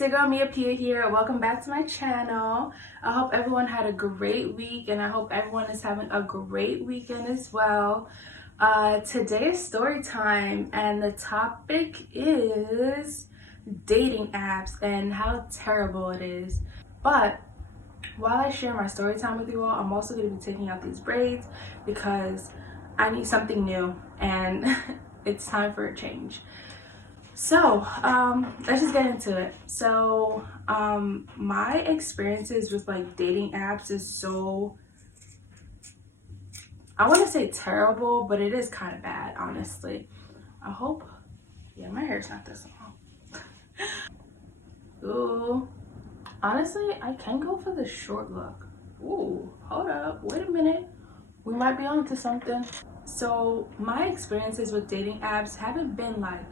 it's your girl Mia Pia here. Welcome back to my channel. I hope everyone had a great week and I hope everyone is having a great weekend as well. Today is story time and the topic is dating apps and how terrible it is. But while I share my story time with you all, I'm also going to be taking out these braids because I need something new and it's time for a change. So let's just get into it. So my experiences with like dating apps is so, I want to say terrible, but it is kind of bad, honestly. I hope, yeah, my hair's not this long. Ooh, honestly, I can go for the short look. Ooh, hold up, wait a minute. We might be onto something. So my experiences with dating apps haven't been like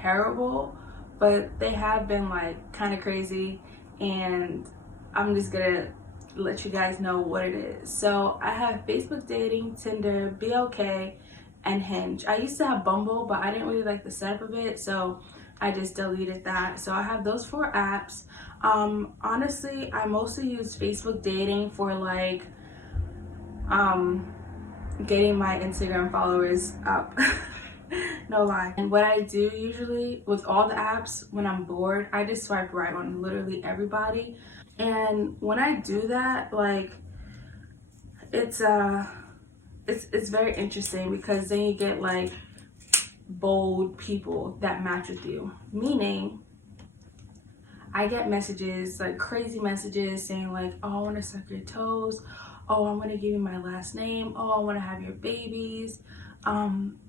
terrible, but they have been like kind of crazy, and I'm just gonna let you guys know what it is. So I have Facebook dating, Tinder, BOK, and Hinge. I used to have Bumble, but I didn't really like the setup of it, so I just deleted that. So I have those 4 apps. Honestly, I mostly use Facebook dating for like getting my Instagram followers up. No lie. And what I do usually with all the apps when I'm bored, I just swipe right on literally everybody. And when I do that, like it's very interesting because then you get like bold people that match with you. Meaning I get messages, like crazy messages saying like, oh, I want to suck your toes. Oh, I'm going to give you my last name. Oh, I want to have your babies.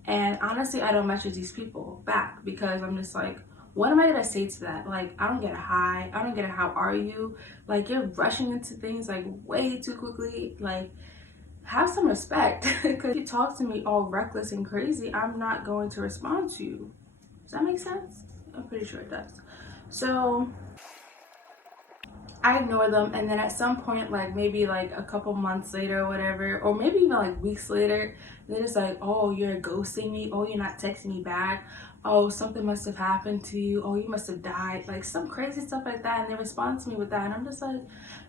And honestly, I don't message these people back because I'm just like, what am I gonna say to that? Like, I don't get a hi, I don't get a how are you? Like, you're rushing into things like way too quickly. Like, have some respect. Because if you talk to me all reckless and crazy, I'm not going to respond to you. Does that make sense? I'm pretty sure it does. So I ignore them, and then at some point, like maybe like a couple months later or whatever, or maybe even like weeks later, they're just like, oh, you're ghosting me. Oh, you're not texting me back. Oh, something must have happened to you. Oh, you must have died. Like some crazy stuff like that, and they respond to me with that, and I'm just like,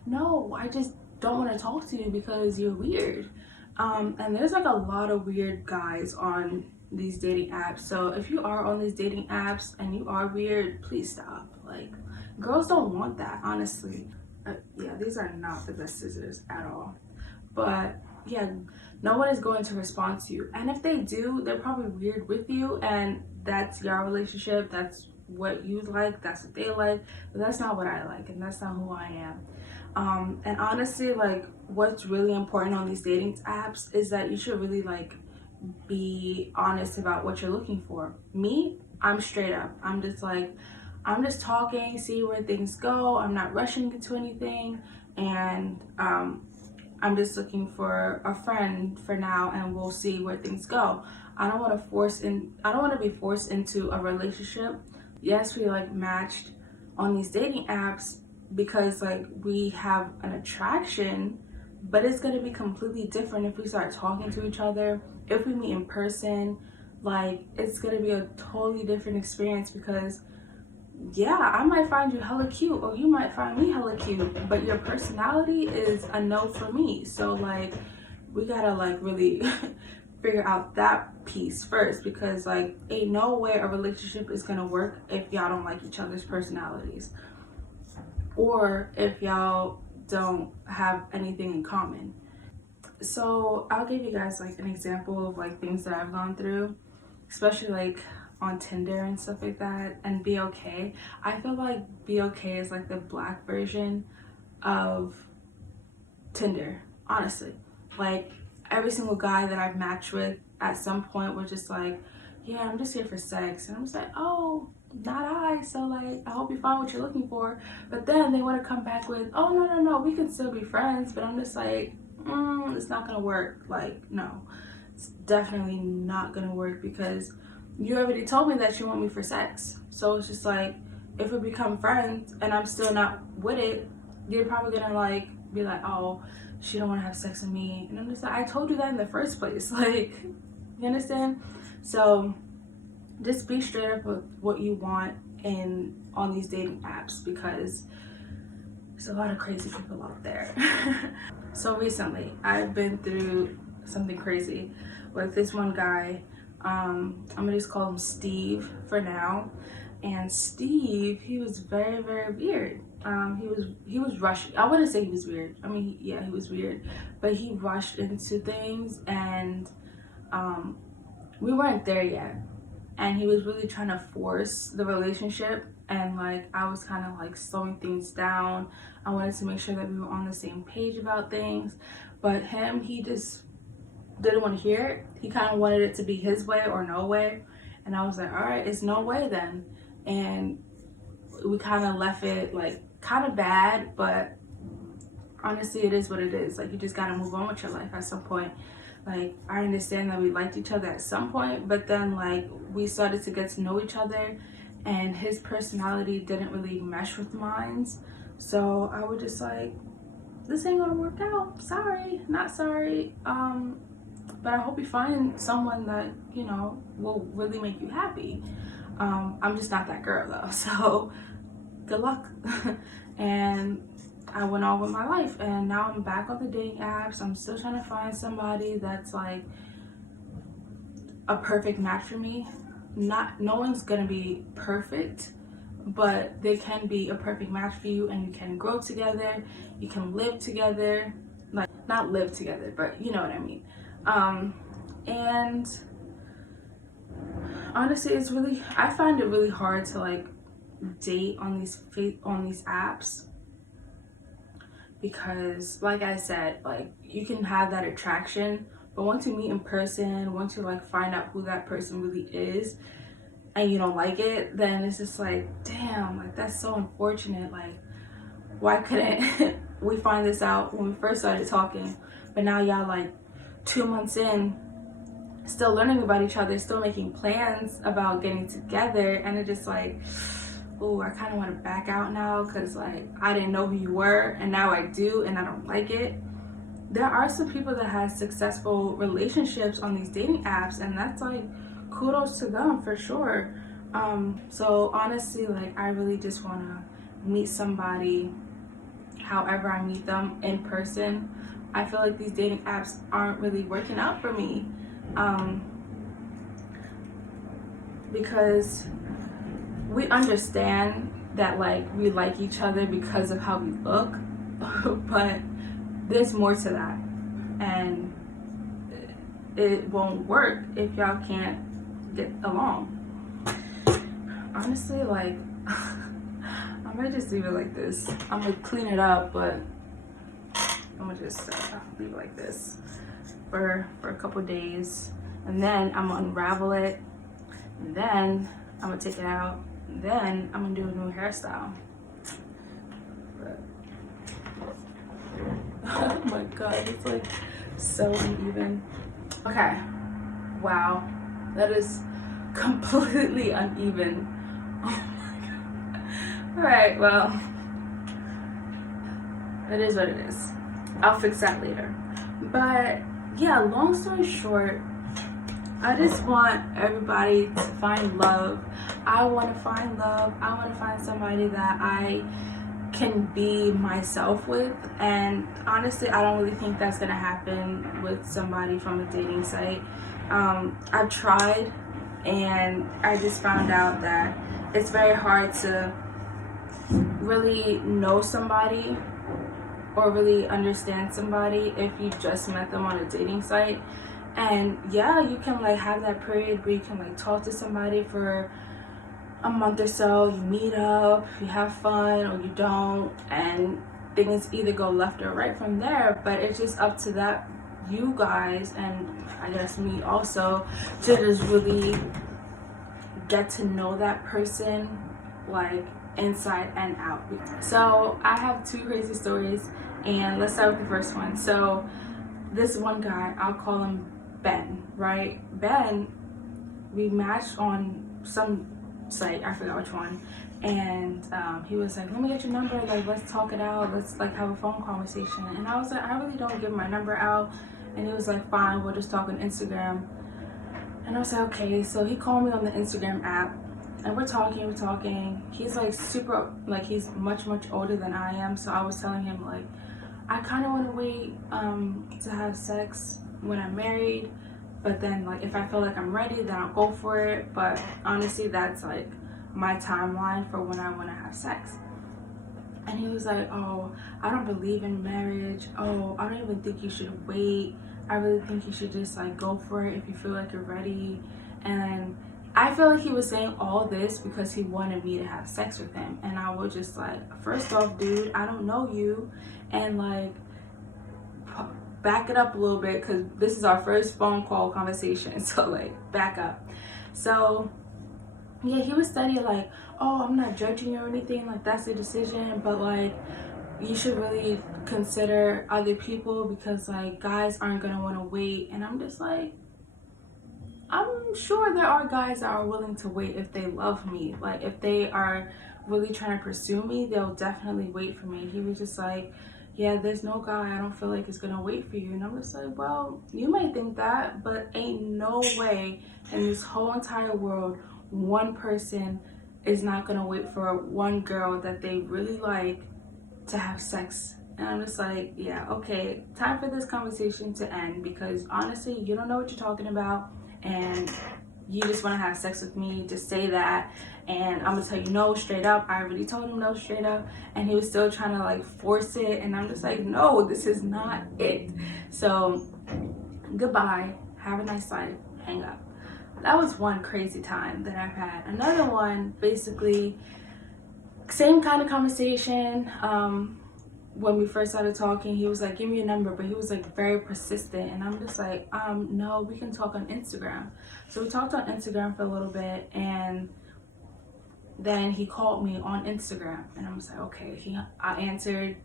no, I just don't want to talk to you because you're weird. And there's like a lot of weird guys on these dating apps. So if you are on these dating apps and you are weird, please stop. Like, girls don't want that, honestly. Yeah, these are not the best scissors at all. But yeah, no one is going to respond to you. And if they do, they're probably weird with you, and that's your relationship. That's what you like. That's what they like. But that's not what I like, and that's not who I am. And honestly, like, what's really important on these dating apps is that you should really like be honest about what you're looking for. Me, I'm straight up. I'm just like, I'm just talking, see where things go. I'm not rushing into anything, and I'm just looking for a friend for now, and we'll see where things go. I don't want to be forced into a relationship. Yes, we like matched on these dating apps because like we have an attraction, but it's going to be completely different if we start talking to each other. If we meet in person, like it's going to be a totally different experience because yeah, I might find you hella cute or you might find me hella cute, but your personality is a no for me. So like we gotta like really figure out that piece first, because like ain't no way a relationship is gonna work if y'all don't like each other's personalities or if y'all don't have anything in common. So I'll give you guys like an example of like things that I've gone through, especially like on Tinder and stuff like that, and BOK. I feel like BOK is like the black version of Tinder, honestly. Like every single guy that I've matched with at some point was just like, yeah, I'm just here for sex. And I'm just like, oh, not I. So like, I hope you find what you're looking for. But then they want to come back with, oh, no, we can still be friends. But I'm just like, it's not gonna work. Like, no, it's definitely not gonna work because you already told me that you want me for sex. So it's just like, if we become friends and I'm still not with it, you're probably gonna like be like, oh, she don't want to have sex with me. And I'm just like, I told you that in the first place. Like, you understand? So just be straight up with what you want in on these dating apps, because there's a lot of crazy people out there. So recently I've been through something crazy with this one guy. I'm gonna just call him Steve for now. And Steve, he was very, very weird. He was rushing. I wouldn't say he was weird. I mean, yeah, he was weird, but he rushed into things, and we weren't there yet. And he was really trying to force the relationship, and like I was kind of like slowing things down. I wanted to make sure that we were on the same page about things, but him, he just didn't want to hear it. He kind of wanted it to be his way or no way, and I was like, all right, it's no way then. And we kind of left it like kind of bad, but honestly, it is what it is. Like, you just gotta move on with your life at some point. Like, I understand that we liked each other at some point, but then like we started to get to know each other, and his personality didn't really mesh with mine. So I was just like, this ain't gonna work out. Sorry, not sorry. But I hope you find someone that, you know, will really make you happy. I'm just not that girl though, so good luck. And I went on with my life, and now I'm back on the dating apps. I'm still trying to find somebody that's like a perfect match for me. No one's gonna be perfect, but they can be a perfect match for you, and you can grow together, you can live together. Like, not live together, but you know what I mean. And honestly, I find it really hard to like date on these apps, because like I said, like, you can have that attraction, but once you meet in person, once you like find out who that person really is, and you don't like it, then it's just like, damn, like that's so unfortunate. Like, why couldn't we find this out when we first started talking? But now y'all like 2 months in, still learning about each other, still making plans about getting together, and it's just like, oh, I kind of want to back out now, because like I didn't know who you were, and now I do, and I don't like it. There are some people that have successful relationships on these dating apps, and that's like, kudos to them for sure. So honestly, like, I really just want to meet somebody however I meet them in person. I feel like these dating apps aren't really working out for me, because we understand that like we like each other because of how we look, but there's more to that, and it won't work if y'all can't get along. Honestly, like, I might just leave it like this. I'm gonna clean it up, but I'm gonna just leave it like this for a couple days, and then I'm gonna unravel it, and then I'm gonna take it out, and then I'm gonna do a new hairstyle. But, oh my god, it's like so uneven. Okay, wow, that is completely uneven. Oh my god. All right, well, it is what it is. I'll fix that later. But yeah, long story short, I just want everybody to find love. I want to find love. I want to find somebody that I can be myself with. And honestly, I don't really think that's going to happen with somebody from a dating site. I've tried, and I just found out that it's very hard to really know somebody or really understand somebody if you just met them on a dating site. And yeah, you can like have that period where you can like talk to somebody for a month or so, you meet up, you have fun, or you don't, and things either go left or right from there. But it's just up to that, you guys, and I guess me also, to just really get to know that person like inside and out. So I have two crazy stories, and let's start with the first one. So this one guy, I'll call him Ben, right? Ben, we matched on some site, I forgot which one, and he was like, let me get your number, like let's talk it out, let's like have a phone conversation. And I was like, I really don't give my number out. And he was like, fine, we'll just talk on Instagram. And I was like, okay. So he called me on the Instagram app, And we're talking. He's like super, like he's much older than I am. So I was telling him like, I kind of want to wait to have sex when I'm married, but then like if I feel like I'm ready, then I'll go for it. But honestly, that's like my timeline for when I want to have sex. And he was like, oh, I don't believe in marriage. Oh, I don't even think you should wait. I really think you should just like go for it if you feel like you're ready. And I feel like he was saying all this because he wanted me to have sex with him. And I was just like, first off, dude, I don't know you. And like, back it up a little bit because this is our first phone call conversation. So like, back up. So yeah, he was studying like, oh, I'm not judging you or anything, like that's a decision, but like you should really consider other people because like guys aren't gonna want to wait. And I'm just like, I'm sure there are guys that are willing to wait if they love me. Like if they are really trying to pursue me, they'll definitely wait for me. He was just like, yeah, there's no guy I don't feel like is gonna wait for you. And I'm just like, well, you may think that, but ain't no way in this whole entire world one person is not gonna wait for one girl that they really like to have sex. And I'm just like, yeah, okay, time for this conversation to end because honestly, you don't know what you're talking about and you just want to have sex with me. Just say that and I'm gonna tell you no straight up. I already told him no straight up and he was still trying to like force it, and I'm just like, no, this is not it. So goodbye, have a nice life, hang up. That was one crazy time that I've had. Another one, basically same kind of conversation. When we first started talking, he was like, give me your number, but he was like very persistent, and I'm just like, no, we can talk on Instagram. So we talked on Instagram for a little bit, and then he called me on Instagram, and I was like, okay. I answered,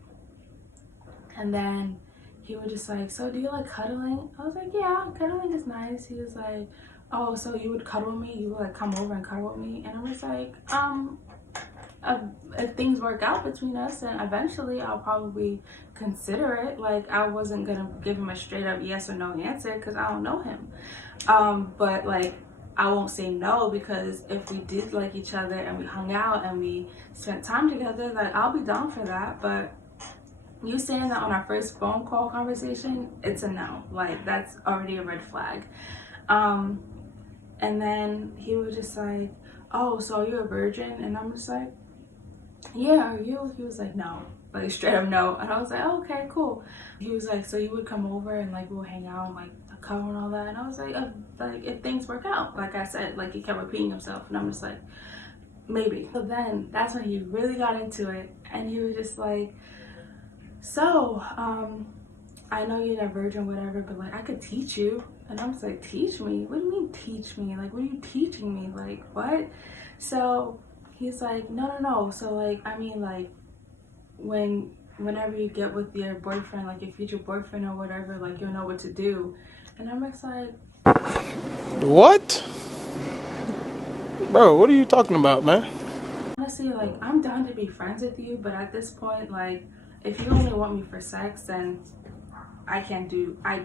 and then he was just like, so do you like cuddling? I was like, yeah, cuddling is nice. He was like, oh, so you would cuddle with me? You would like come over and cuddle with me? And I was like, if things work out between us, then eventually I'll probably consider it. Like I wasn't gonna give him a straight up yes or no answer because I don't know him. But like I won't say no, because if we did like each other and we hung out and we spent time together, like I'll be down for that. But you saying that on our first phone call conversation, it's a no. Like that's already a red flag. And then he was just like, oh, so are you a virgin? And I'm just like, yeah, are you? He was like, no, like straight up no. And I was like, oh, okay, cool. He was like, so you would come over and like we'll hang out and like cuddle and all that. And I was like if things work out, like I said, like he kept repeating himself, and I'm just like, maybe. So then that's when he really got into it, and he was just like, so I know you're a virgin, whatever, but like I could teach you. And I'm just like, teach me? What do you mean teach me? Like, what are you teaching me? Like, what? So he's like, no. So like, I mean, like whenever you get with your boyfriend, like your future boyfriend or whatever, like you'll know what to do. And I'm just like, what? Bro, what are you talking about, man? honestly, like I'm down to be friends with you, but at this point, like if you only want me for sex, then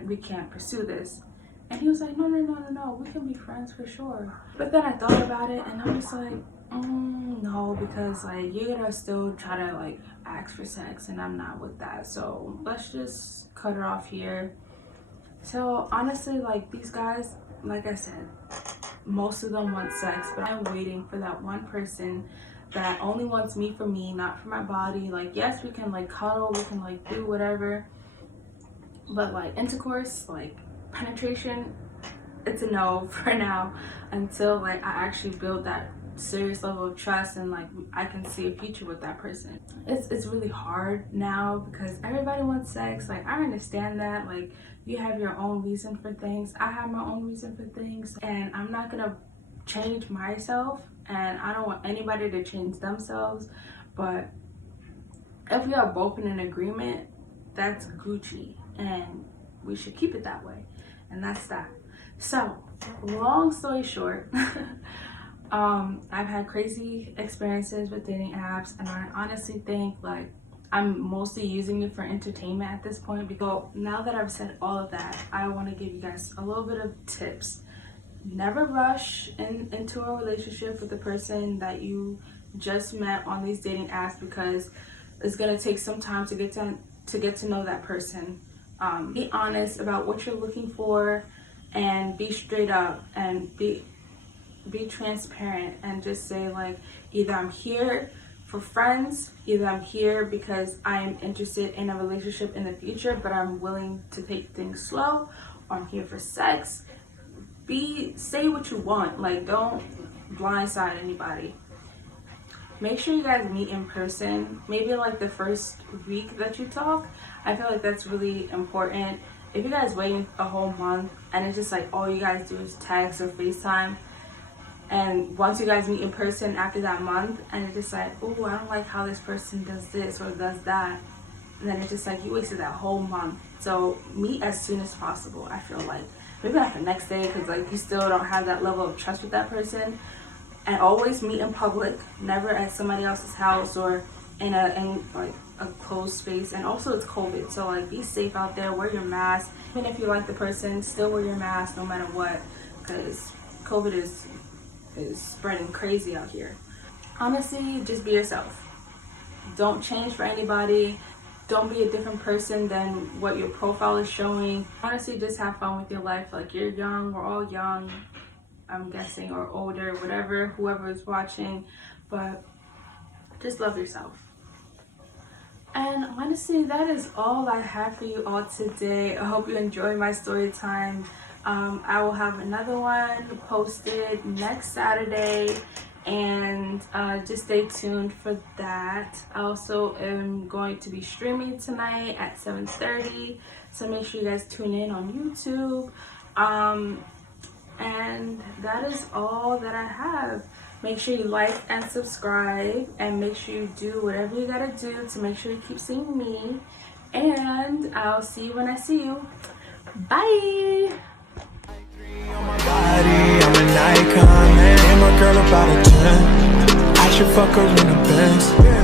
we can't pursue this. And he was like, no, we can be friends for sure. But then I thought about it, and I'm just like, no, because like you're gonna still try to like ask for sex, and I'm not with that. So let's just cut it off here. So honestly, like these guys, like I said, most of them want sex, but I'm waiting for that one person that only wants me for me, not for my body. Like yes, we can like cuddle, we can like do whatever, but like intercourse, like penetration, it's a no for now, until like I actually build that serious level of trust and like I can see a future with that person. It's really hard now because everybody wants sex. Like I understand that, like you have your own reason for things, I have my own reason for things, and I'm not gonna change myself, and I don't want anybody to change themselves. But if we are both in an agreement, that's Gucci, and we should keep it that way. And that's that. So long story short, I've had crazy experiences with dating apps, and I honestly think like I'm mostly using it for entertainment at this point. Because now that I've said all of that, I want to give you guys a little bit of tips never rush into a relationship with the person that you just met on these dating apps, because it's gonna take some time to get to know that person. Be honest about what you're looking for, and be straight up, and be transparent, and just say like, either I'm here for friends, either I'm here because I'm interested in a relationship in the future but I'm willing to take things slow, or I'm here for sex. Say what you want, like don't blindside anybody. Make sure you guys meet in person, maybe like the first week that you talk. I feel like that's really important. If you guys wait a whole month and it's just like all you guys do is text or FaceTime, and once you guys meet in person after that month and it's just like, oh, I don't like how this person does this or does that, and then it's just like you wasted that whole month. So meet as soon as possible. I feel like maybe not the next day, because like you still don't have that level of trust with that person. And always meet in public, never at somebody else's house or in like a closed space. And also it's COVID, so like be safe out there, wear your mask. Even if you like the person, still wear your mask no matter what, because COVID is spreading crazy out here. Honestly, just be yourself. Don't change for anybody. Don't be a different person than what your profile is showing. Honestly, just have fun with your life. Like, you're young, we're all young, I'm guessing, or older, whatever, whoever is watching, but just love yourself. And honestly, that is all I have for you all today. I hope you enjoyed my story time. I will have another one posted next Saturday, and just stay tuned for that. I also am going to be streaming tonight at 7:30, so make sure you guys tune in on YouTube. And that is all that I have. Make sure you like and subscribe, and make sure you do whatever you gotta do to make sure you keep seeing me. And I'll see you when I see you. Bye. I'm an icon, man. And my girl about a 10. I should fuck her in a Benz.